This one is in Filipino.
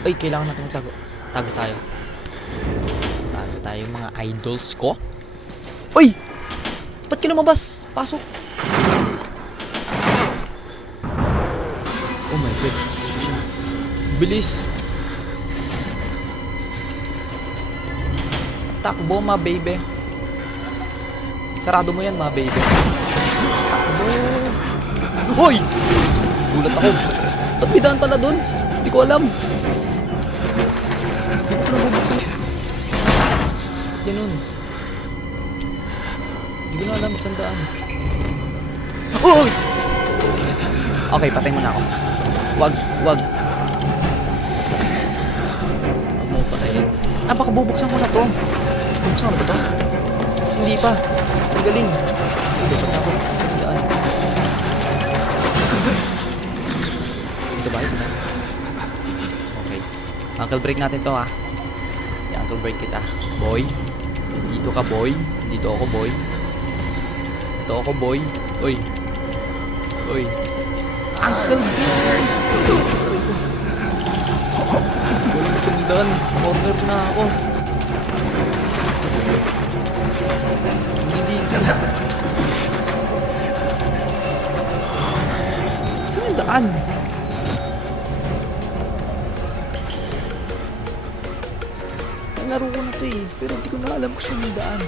Ay, kailangan natin magtago. Tago tayo. Tago tayo mga idols ko. Uy! Ba't ka lumabas? Pasok! Oh my god. Ito siya. Bilis! Takbo, ma baby. Sarado mo yan, ma baby. Takbo! Hoy! Gulat ako. Ba't may daan pala dun? Hindi ko alam. Hindi ko pala bubuksan. Ganun. Hindi ko na alam saan daan. Uy! Okay, patay mo na ako. Wag. Wag mo patayin. Ah, baka bubuksan ko na to. Bubuksan ko ba to? Hindi pa. Ang galing. Dapat ako. Saan daan? Ito ba? Ito na. Okay. Ankle break natin to ha. I-ankle break kita. Boy. Dito ka boy. Dito ako boy. Dito ako boy. Uy. Uy. Ankle break. Walang sundan. Corner na ako. Hindi dito. Saan yung daan? Nalaro ko na to eh. Pero hindi ko na alam kung saan yung daan.